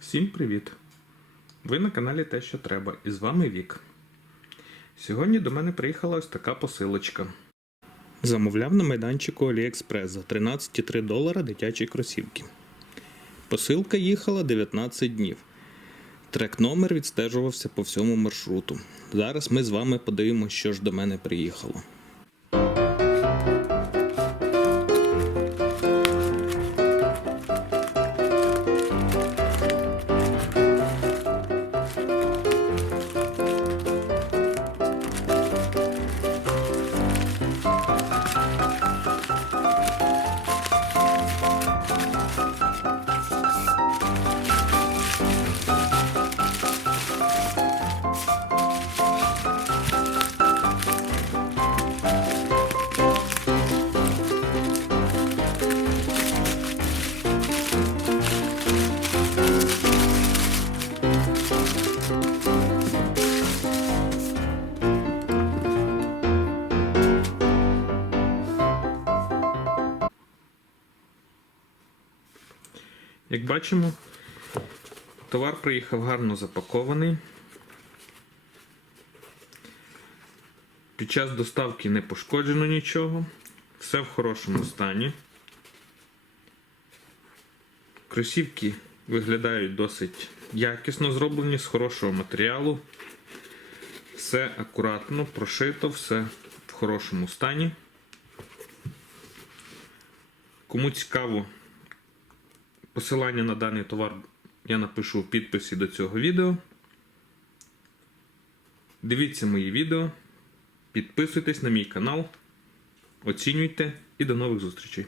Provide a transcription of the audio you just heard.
Всім привіт! Ви на каналі Те, що треба, і з вами Вік. Сьогодні до мене приїхала ось така посилочка. Замовляв на майданчику AliExpress за 13,3 долара дитячі кросівки. Посилка їхала 19 днів. Трек номер відстежувався по всьому маршруту. Зараз ми з вами подивимося, що ж до мене приїхало. Як бачимо, товар приїхав гарно запакований. Під час доставки не пошкоджено нічого. Все в хорошому стані. Кросівки виглядають досить якісно зроблені, з хорошого матеріалу. Все акуратно, прошито, все в хорошому стані. Кому цікаво, Посилання на даний товар я напишу в підписі до цього відео. Дивіться мої відео, підписуйтесь на мій канал, оцінюйте і до нових зустрічей.